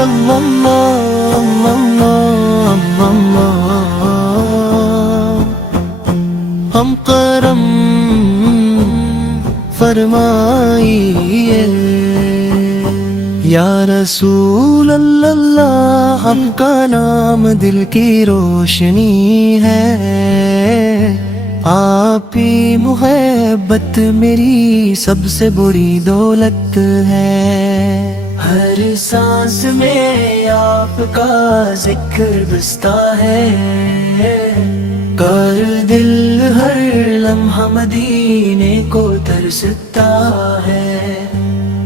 اللہ اللہ اللہ، ہم کرم فرمائیے یا رسول اللہ، آپ کا نام دل کی روشنی ہے، آپ کی محبت میری سب سے بڑی دولت ہے، ہر سانس میں آپ کا ذکر بستا ہے، کر دل ہر لمحہ مدینے کو ترستا ہے،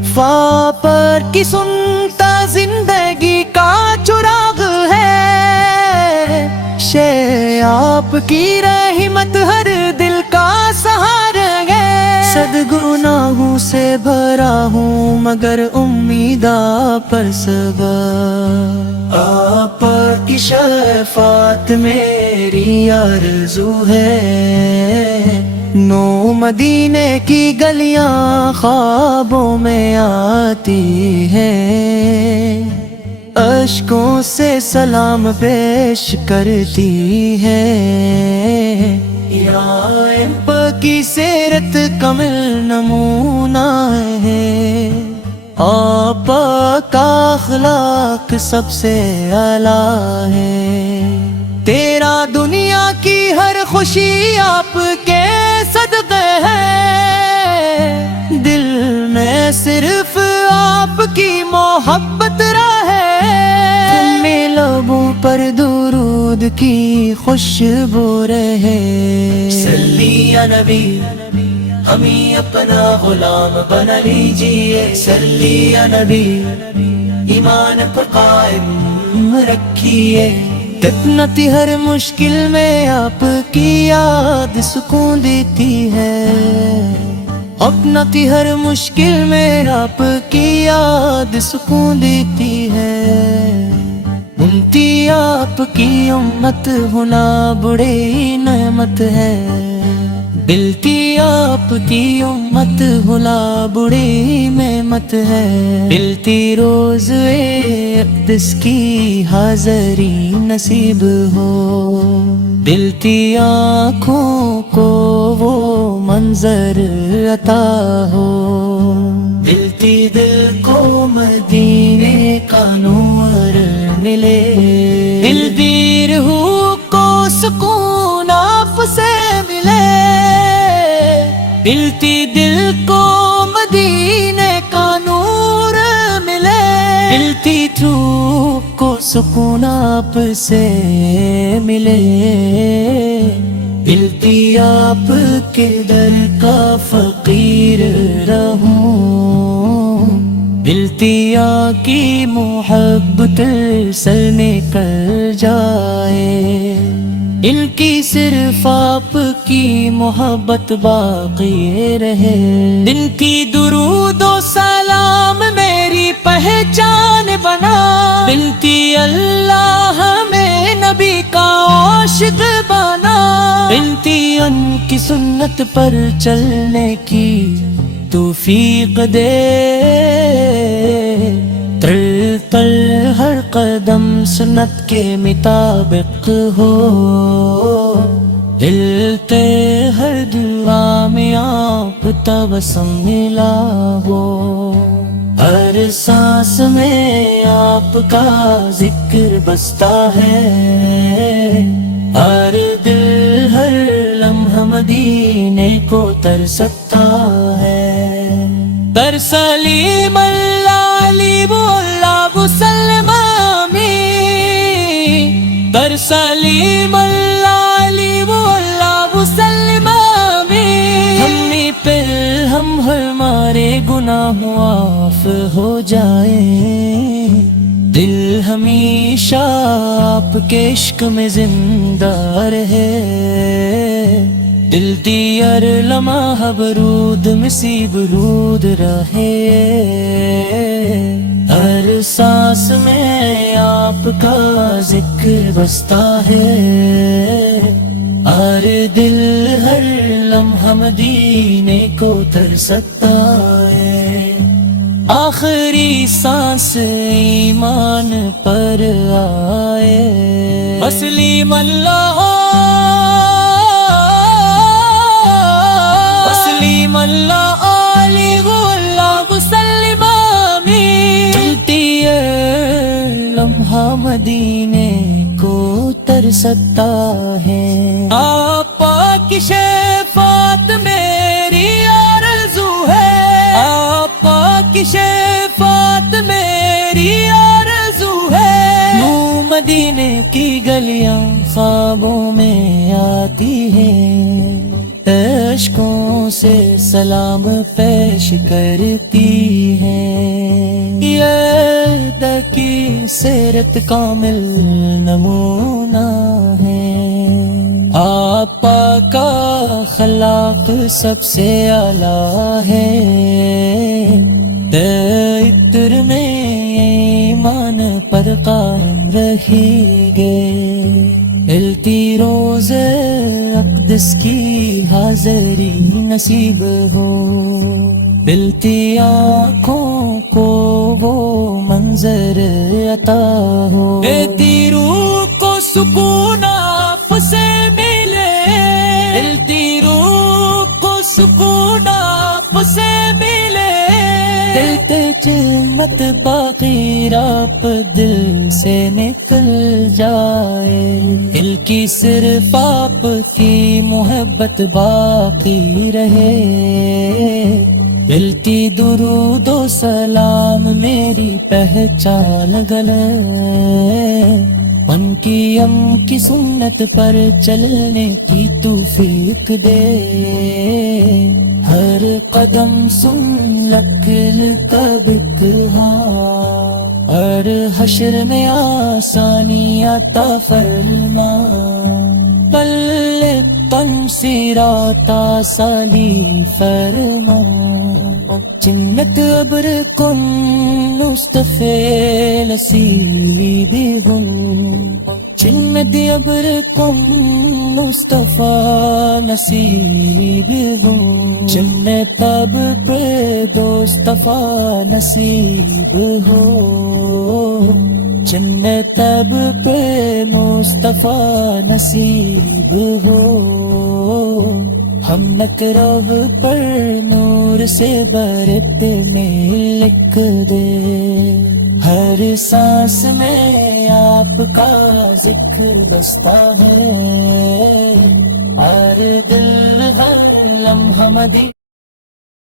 وفا پر کی سنتا زندگی کا چراغ ہے، شے آپ کی رحمت ہر دل کا سہارا ہے، صد گناہوں سے بھرا ہوں مگر امید آپ پر صبر، آپ کی شفاعت میری آرزو ہے، نو مدینے کی گلیاں خوابوں میں آتی ہیں، اشکوں سے سلام پیش کرتی ہے، یا امپ کی سیرت کمل نمونہ ہے، آپ کا اخلاق سب سے اعلیٰ ہے، تیرا دنیا کی ہر خوشی آپ کے صدقے ہے، دل میں صرف آپ کی محبت رہے، تمہیں لبوں پر درود کی خوشبو رہے، صلی یا نبی ہمیں اپنا غلام بنا لیجئے، صلی یا نبی ایمان پر قائم رکھیے، کتنا تھی ہر مشکل میں آپ کی یاد سکون دیتی ہے، اپنا تھی ہر مشکل میں آپ کی یاد سکون دیتی ہے، امتی آپ کی امت ہونا بڑی نعمت ہے، ملتی آپ کی امت ہونا بڑی نعمت ہے، ملتی روز اقدس کی حاضری نصیب ہو، ملتی آنکھوں کو وہ منظر عطا ہو، ملتی دل کو مدینے کا نور ملے، ملتی روح کو سکون آپ سے ملے، ملتی دل کو مدینے کا نور ملے، ملتی روح کو سکون آپ سے ملے، ملتی آپ کے در کا فقیر رہوں، ملتی آپ کی محبت سر نکل جائے، ان کی صرف آپ کی محبت باقی رہے، ان کی درود و سلام میری پہچان بنا، بنتی اللہ میں نبی کا عاشق بنا، بنتی ان کی سنت پر چلنے کی توفیق دے، تل تل ہر قدم سنت کے مطابق ہو، ہلتے ہر دعا میں آپ تبسم ملا ہو، ہر سانس میں آپ کا ذکر بستا ہے، ہر دل ہر لمحہ مدینے کو ترستا ہے، در سلیم اللہ علی اللہ وسلم آمین، در سلیم اللہ علی اللہ وسلم آمین، ہمیں پھر ہم ہمارے گناہ معاف ہو جائیں، دل ہمیشہ آپ کے عشق میں زندہ رہے، دل دیار لمحہ برود مصیب برود رہے، ہر سانس میں آپ کا ذکر بستا ہے، ہر دل ہر لمحہ مدینے کو ترستا ہے، آخری سانس ایمان پر آئے، تسلیم اللہ تسلیم اللہ علیہ اللہ وسلم آمین۔ چلتی ہے لمحہ مدینے کو ترستا ہے، آپا کی شفاعت میری آرزو ہے، آپا کی شفاعت میری آرزو ہے۔ یوں مدینے کی گلیاں خوابوں میں آتی ہیں، اشکوں سے سلام پیش کرتی ہیں، یہ کی سیرت کامل نمونہ ہے، آپا کا خلاق سب سے اعلیٰ ہے، عطر میں ایمان پر قائم رہی گے، ملتی روز اقدس کی حاضری نصیب ہو، ملتی آنکھوں کو وہ منظر عطا ہو، ملتی روح کو سکون آپ سے ملے، ملتی روح کو سکون آپ سے ملے، دلتے مت باقی آپ دل سے نکل جائے، دل کی صرف آپ کی محبت باقی رہے، ملتی درود و سلام میری پہچان گلے، ان کی ام کی سنت پر چلنے کی توفیق دے، ہر قدم سن لکل کا بکہا، ہر حشر میں آسانی عطا فرما، بلغ تنصیرات سالی فرما، جنت ابر کن مصطفی نصیب ہن، جنت ابر کن مصطفی نصیب ہن، جنت اب پہ دوستفا نصیب ہو، جنت اب پہ مصطفیٰ نصیب ہو، ہم نکرہ پر نور سے برتنے لکھ دے، ہر سانس میں آپ کا ذکر بستا ہے، ہر دل ہر لمحہ مدینہ